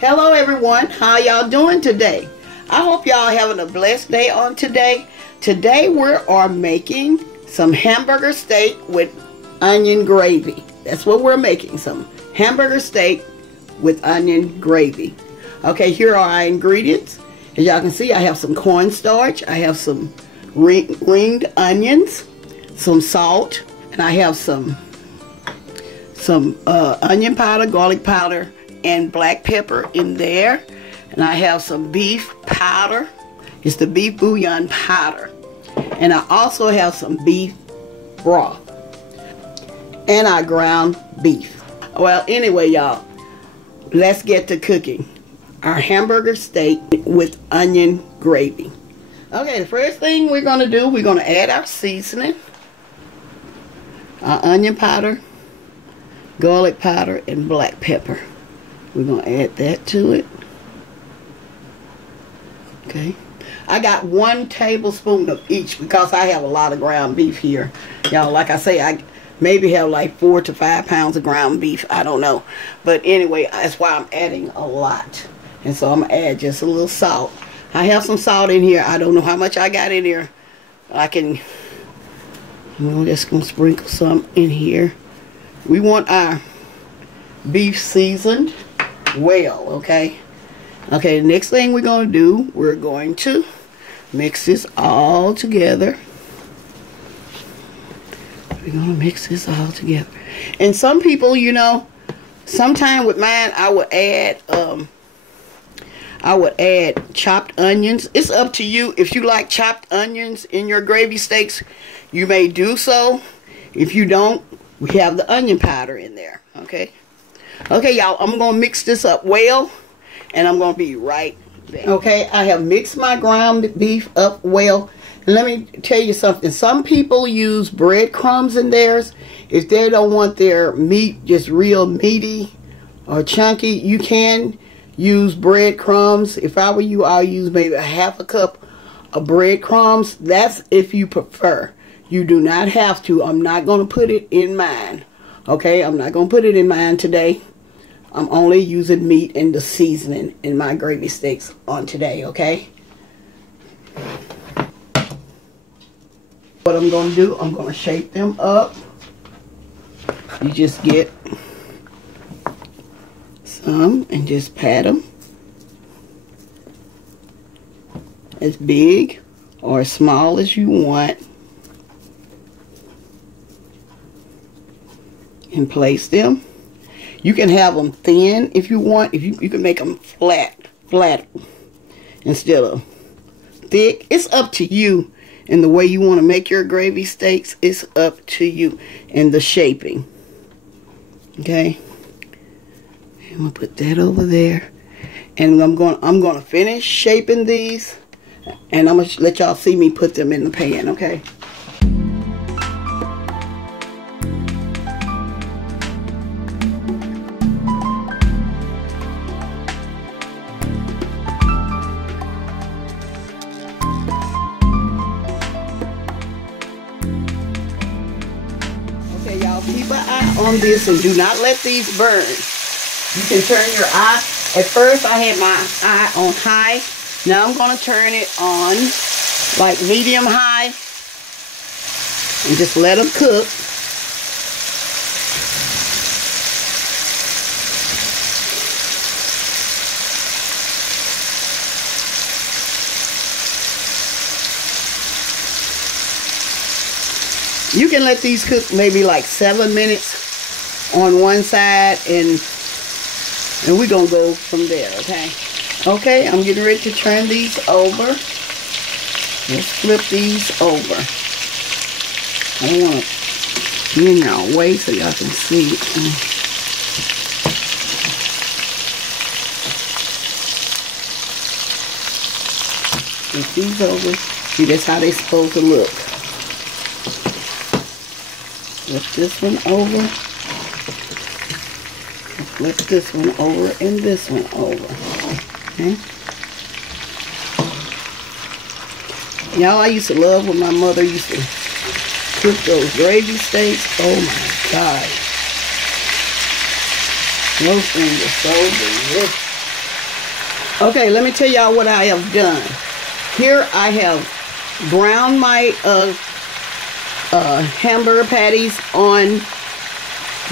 Hello everyone, how y'all doing today? I hope y'all having a blessed day on today. Today we are making some hamburger steak with onion gravy. That's what we're making, some hamburger steak with onion gravy. Okay, here are our ingredients. As y'all can see, I have some cornstarch, I have some ringed onions, some salt, and I have some onion powder, garlic powder, and black pepper in there. And I have some beef powder. It's the beef bouillon powder. And I also have some beef broth. And I ground beef. Well, anyway, y'all, let's get to cooking our hamburger steak with onion gravy. Okay, the first thing we're going to do, we're going to add our seasoning. Our onion powder, garlic powder, and black pepper. We're going to add that to it. Okay. I got 1 tablespoon of each because I have a lot of ground beef here. Y'all, like I say, I maybe have like 4 to 5 pounds of ground beef. I don't know. But anyway, that's why I'm adding a lot. And so I'm going to add just a little salt. I have some salt in here. I don't know how much I got in here. I'm just going to sprinkle some in here. We want our beef seasoned well, okay? Okay, the next thing we're going to do, we're going to mix this all together. We're going to mix this all together. And some people, you know, sometime with mine, I would add chopped onions. It's up to you. If you like chopped onions in your gravy steaks, you may do so. If you don't, we have the onion powder in there, okay? Okay, y'all, I'm going to mix this up well, and I'm going to be right back. Okay, I have mixed my ground beef up well. And let me tell you something. Some people use breadcrumbs in theirs. If they don't want their meat just real meaty or chunky, you can use breadcrumbs. If I were you, I'll use maybe a ½ cup of breadcrumbs. That's if you prefer. You do not have to. I'm not going to put it in mine. Okay, I'm not going to put it in mine today. I'm only using meat and the seasoning in my gravy steaks on today, okay? What I'm going to do, I'm going to shape them up. You just get some and just pat them as big or as small as you want. And place them. You can have them thin if you want. If you can make them flat instead of thick. It's up to you and the way you want to make your gravy steaks. It's up to you and the shaping. Okay. I'm gonna put that over there, and I'm gonna finish shaping these, and I'm gonna let y'all see me put them in the pan. Okay. Y'all keep an eye on this and do not let these burn. You can turn your eye. At first I had my eye on high. Now I'm going to turn it on like medium high and just let them cook. You can let these cook maybe like 7 minutes on one side, and we're going to go from there, okay? Okay, I'm getting ready to turn these over. Let's flip these over. I don't want to be in your way so y'all can see it. Flip these over. See, that's how they're supposed to look. Flip this one over, flip this one over, and this one over. Okay. Y'all, I used to love when my mother used to cook those gravy steaks. Oh my God. Those things are so delicious. Okay, let me tell y'all what I have done. Here I have browned my hamburger patties on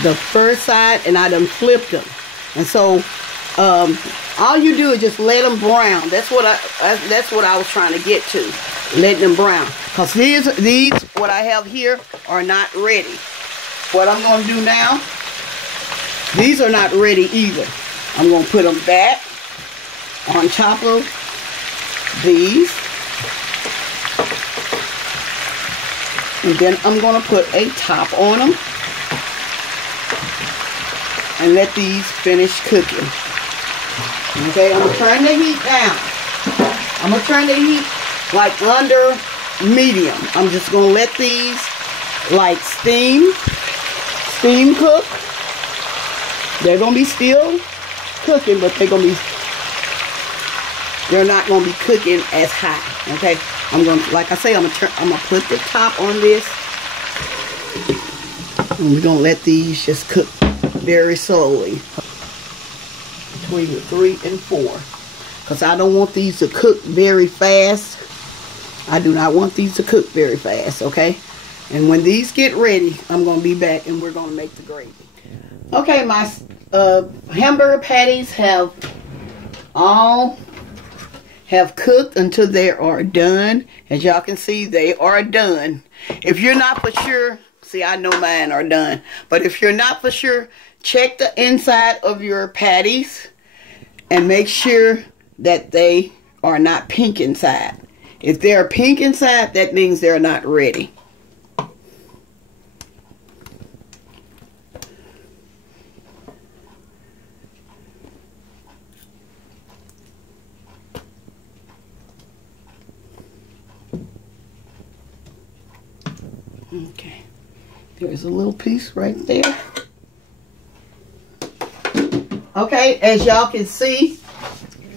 the first side, and I done flipped them. And so all you do is just let them brown. That's what I was trying to get to, letting them brown. Cause these what I have here are not ready. What I'm gonna do now, these are not ready either. I'm gonna put them back on top of these, and then I'm gonna put a top on them and let these finish cooking. Okay, I'm gonna turn the heat down. I'm gonna turn the heat like under medium. I'm just gonna let these like steam cook. They're gonna be still cooking, but they're not gonna be cooking as hot. Okay, I'm gonna, like I say, I'm gonna put the top on this, and we're gonna let these just cook very slowly between the 3 and 4, because I don't want these to cook very fast. I do not want these to cook very fast. Okay, and when these get ready, I'm gonna be back and we're gonna make the gravy. Okay, my hamburger patties have cooked until they are done. As y'all can see, they are done. If you're not for sure, see, I know mine are done, but if you're not for sure, check the inside of your patties and make sure that they are not pink inside. If they're pink inside, that means they're not ready. Okay, there's a little piece right there. Okay, as y'all can see,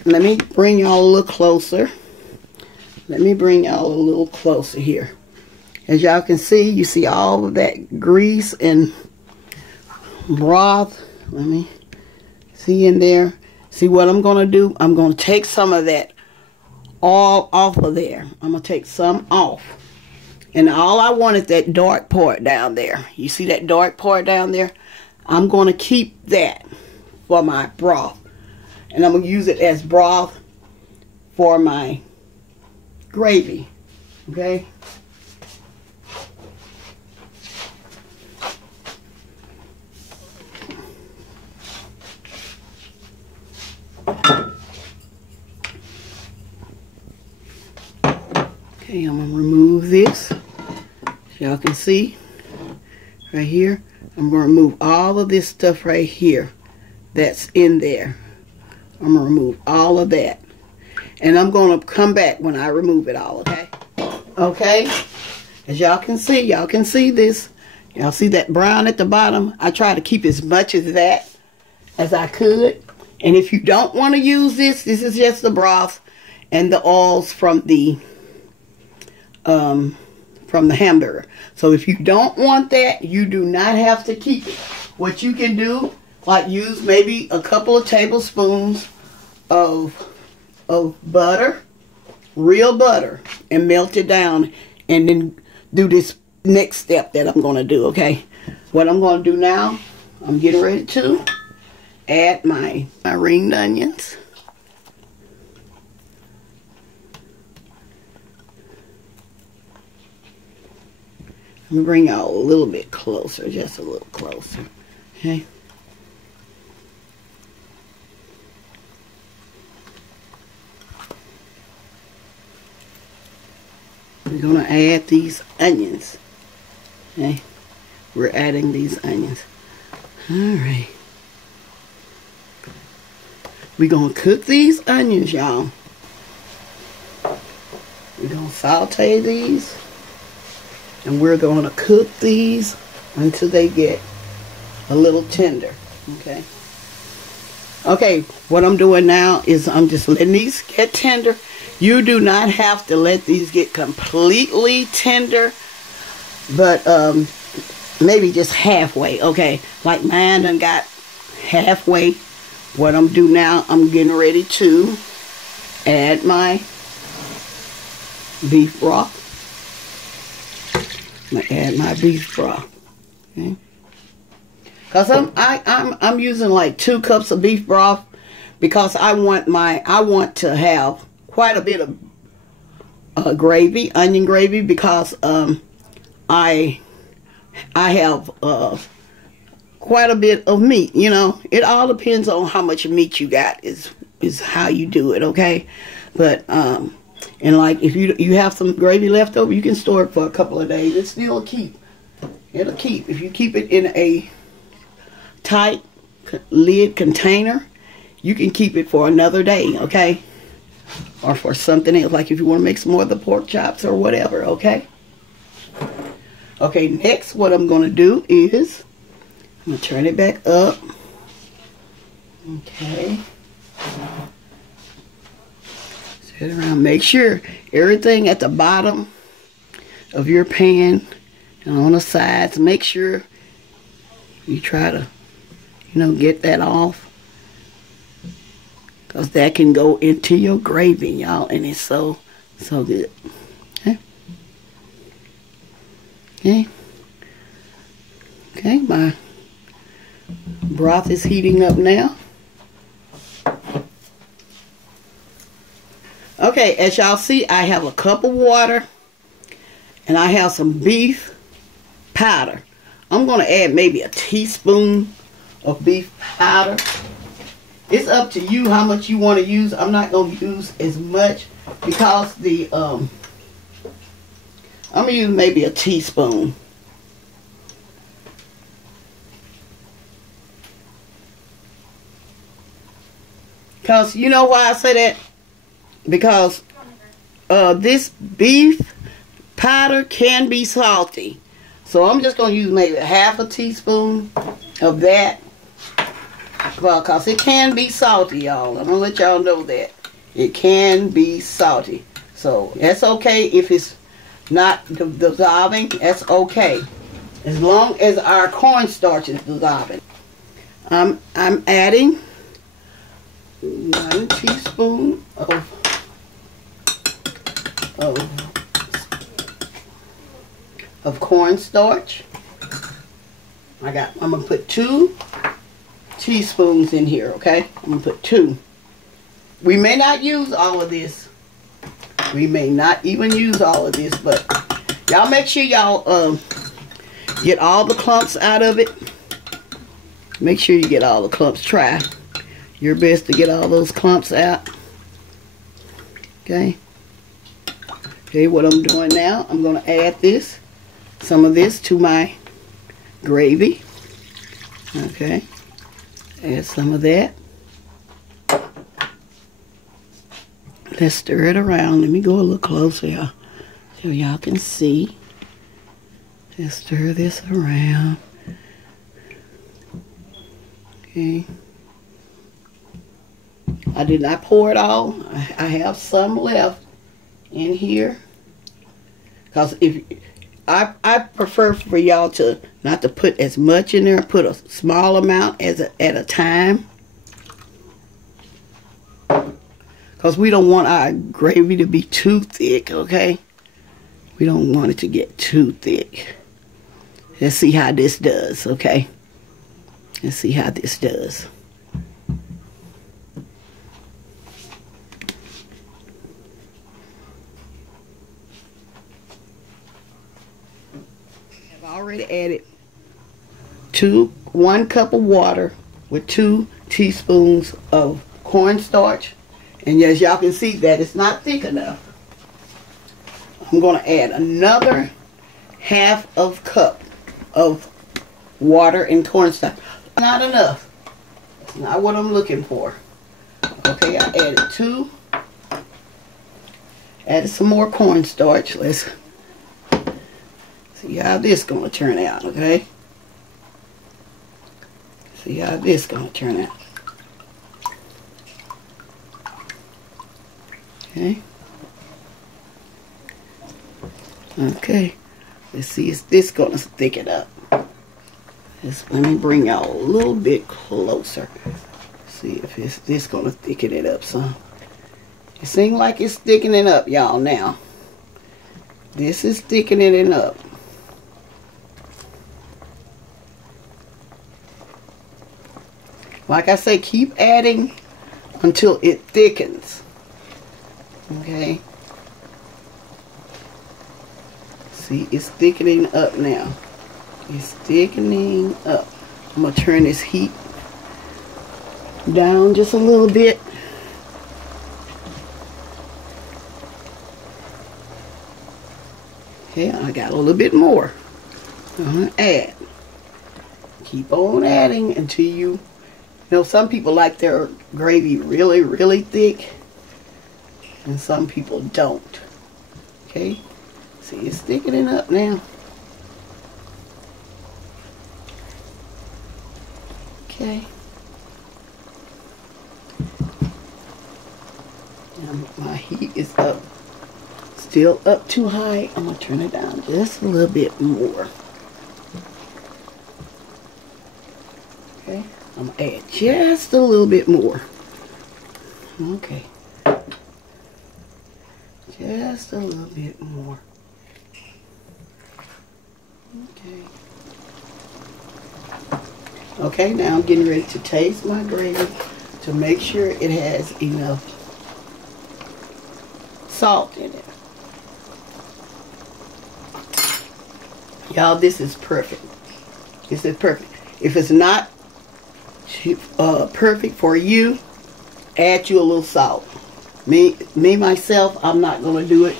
let me bring y'all a little closer. Let me bring y'all a little closer here. As y'all can see, you see all of that grease and broth. Let me see in there. See what I'm going to do? I'm going to take some of that all off of there. I'm going to take some off. And all I want is that dark part down there. You see that dark part down there? I'm going to keep that for my broth. And I'm going to use it as broth for my gravy. Okay? Okay, I'm going to remove this. Y'all can see right here. I'm going to remove all of this stuff right here that's in there. I'm going to remove all of that. And I'm going to come back when I remove it all, okay? Okay? As y'all can see this. Y'all see that brown at the bottom? I try to keep as much of that as I could. And if you don't want to use this, this is just the broth and the oils from the hamburger. So if you don't want that, you do not have to keep it. What you can do, like use maybe a couple of tablespoons of butter, real butter, and melt it down, and then do this next step that I'm going to do, okay? What I'm going to do now, I'm getting ready to add my ringed onions. Let me bring y'all a little bit closer, just a little closer, okay? We're going to add these onions, okay? We're adding these onions. All right. We're going to cook these onions, y'all. We're going to saute these. And we're going to cook these until they get a little tender, okay? Okay, what I'm doing now is I'm just letting these get tender. You do not have to let these get completely tender, but maybe just halfway, okay? Like mine done got halfway. What I'm doing now, I'm getting ready to add my beef broth. I'm gonna add my beef broth. Okay. Cause I'm using like 2 cups of beef broth because I want to have quite a bit of gravy, onion gravy, because I have quite a bit of meat. You know, it all depends on how much meat you got is how you do it. Okay, but and like if you have some gravy left over, you can store it for a couple of days. It still keep. It'll keep if you keep it in a tight lid container. You can keep it for another day, okay? Or for something else, like if you want to make some more of the pork chops or whatever, okay? Okay, next what I'm going to do is I'm going to turn it back up. Okay. Set it around. Make sure everything at the bottom of your pan and on the sides, make sure you try to, you know, get that off. Because that can go into your gravy, y'all. And it's so good. Okay. Okay. Okay, my broth is heating up now. Okay, as y'all see, I have a cup of water. And I have some beef powder. I'm going to add maybe a teaspoon of beef powder. It's up to you how much you want to use. I'm not going to use as much because the I'm going to use maybe a teaspoon. Because you know why I say that? Because this beef powder can be salty. So I'm just going to use maybe half a teaspoon of that. Well, because it can be salty, y'all. I'm going to let y'all know that. It can be salty. So that's okay if it's not dissolving. That's okay. As long as our cornstarch is dissolving. I'm adding 1 teaspoon of cornstarch. I'm going to put 2 teaspoons in here, okay? I'm going to put 2. We may not use all of this. We may not even use all of this, but y'all make sure y'all get all the clumps out of it. Make sure you get all the clumps. Try your best to get all those clumps out. Okay? Okay, what I'm doing now, I'm going to add some of this to my gravy. Okay. Add some of that. Let's stir it around. Let me go a little closer, y'all, so y'all can see. Let's stir this around. Okay. I did not pour it all. I have some left in here. Because if I prefer for y'all to not to put as much in there. Put a small amount at a time. Because we don't want our gravy to be too thick, okay? We don't want it to get too thick. Let's see how this does, okay? Let's see how this does. I've already added 1 cup of water with 2 teaspoons of cornstarch. And as y'all can see that it's not thick enough. I'm going to add another half of cup of water and cornstarch. Not enough. That's not what I'm looking for. Okay, I added 2. Added some more cornstarch. Let's see how this going to turn out, okay? See how this going to turn out. Okay. Okay. Let's see, is this going to thicken up? Let me bring y'all a little bit closer. See if this going to thicken it up some. It seems like it's thickening up, y'all, now. This is thickening it up. Like I say, keep adding until it thickens. Okay. See, it's thickening up now. It's thickening up. I'm going to turn this heat down just a little bit. Okay, I got a little bit more. I'm going to add. Keep on adding until you know, some people like their gravy really, really thick, and some people don't. Okay, see, it's thickening up now. Okay. Now my heat is up, still up too high. I'm gonna turn it down just a little bit more. Okay. I'm going to add just a little bit more. Okay. Just a little bit more. Okay. Okay, now I'm getting ready to taste my gravy to make sure it has enough salt in it. Y'all, this is perfect. This is perfect. If it's not perfect for you, add you a little salt. Me myself, I'm not going to do it.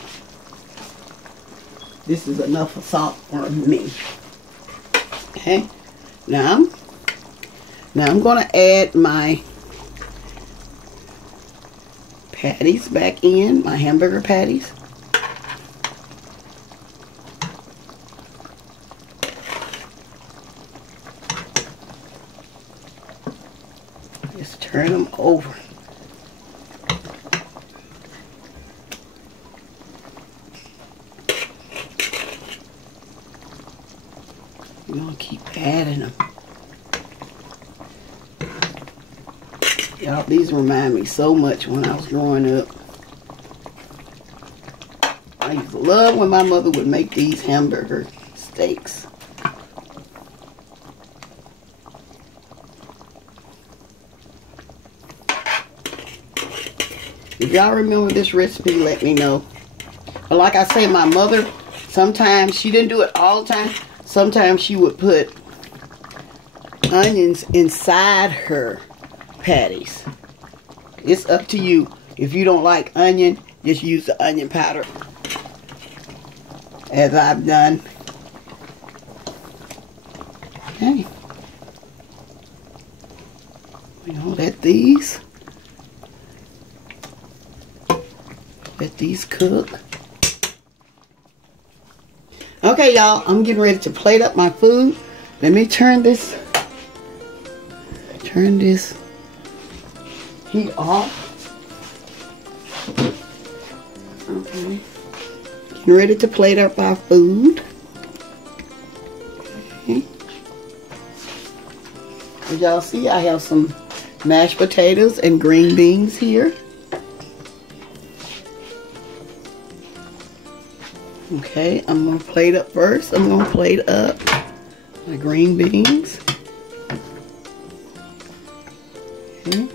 This is enough of salt for me. Okay, now I'm going to add my patties back in, my hamburger patties. Just turn them over. You're going to keep adding them. Y'all, these remind me so much when I was growing up. I used to love when my mother would make these hamburger steaks. If y'all remember this recipe, let me know. But like I say, my mother, sometimes, she didn't do it all the time. Sometimes she would put onions inside her patties. It's up to you. If you don't like onion, just use the onion powder, as I've done. Okay. We gonna let these cook. Okay, y'all, I'm getting ready to plate up my food. Let me turn this heat off. Okay. Getting ready to plate up our food. Okay. As y'all see, I have some mashed potatoes and green beans here. Okay, I'm going to plate up first. I'm going to plate up my green beans. Okay,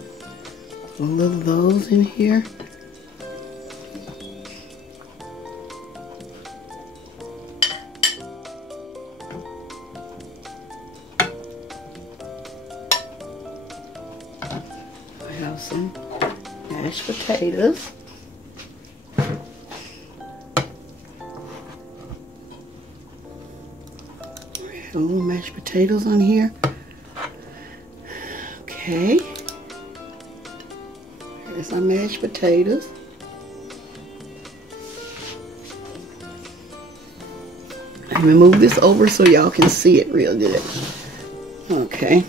a little of those in here. I have some mashed potatoes. A little mashed potatoes on here. Okay. Here's our mashed potatoes. Let me move this over so y'all can see it real good. Okay.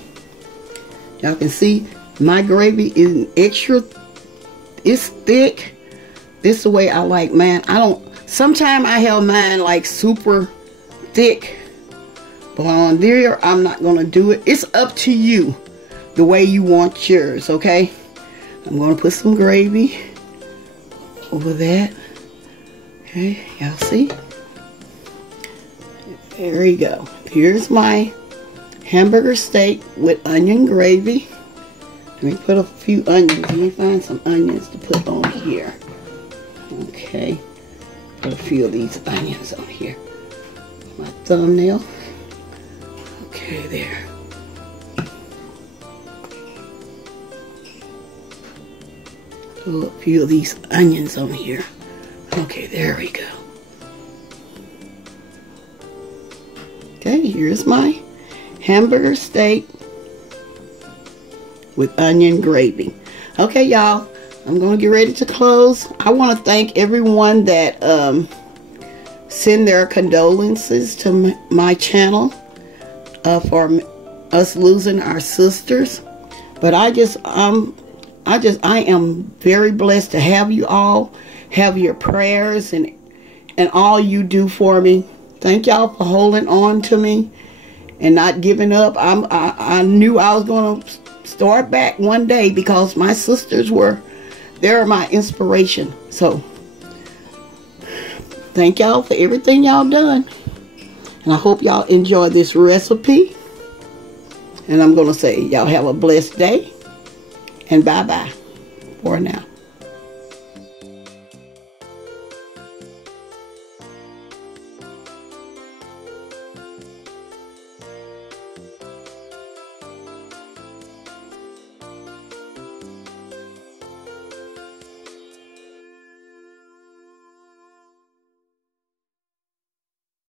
Y'all can see my gravy is extra. It's thick. This is the way I like mine. Sometimes I have mine like super thick. But on there, I'm not going to do it. It's up to you the way you want yours, okay? I'm going to put some gravy over that. Okay, y'all see? There we go. Here's my hamburger steak with onion gravy. Let me put a few onions. Let me find some onions to put on here. Okay. Put a few of these onions on here. My thumbnail. Okay, there. Put a few of these onions on here. Okay, there we go. Okay, here's my hamburger steak with onion gravy. Okay, y'all, I'm going to get ready to close. I want to thank everyone that send their condolences to my channel for us losing our sisters. But I am very blessed to have you all, have your prayers and all you do for me. Thank y'all for holding on to me and not giving up. I knew I was going to start back one day because my sisters they're my inspiration. So thank y'all for everything y'all done. And I hope y'all enjoy this recipe. And I'm going to say y'all have a blessed day. And bye-bye for now.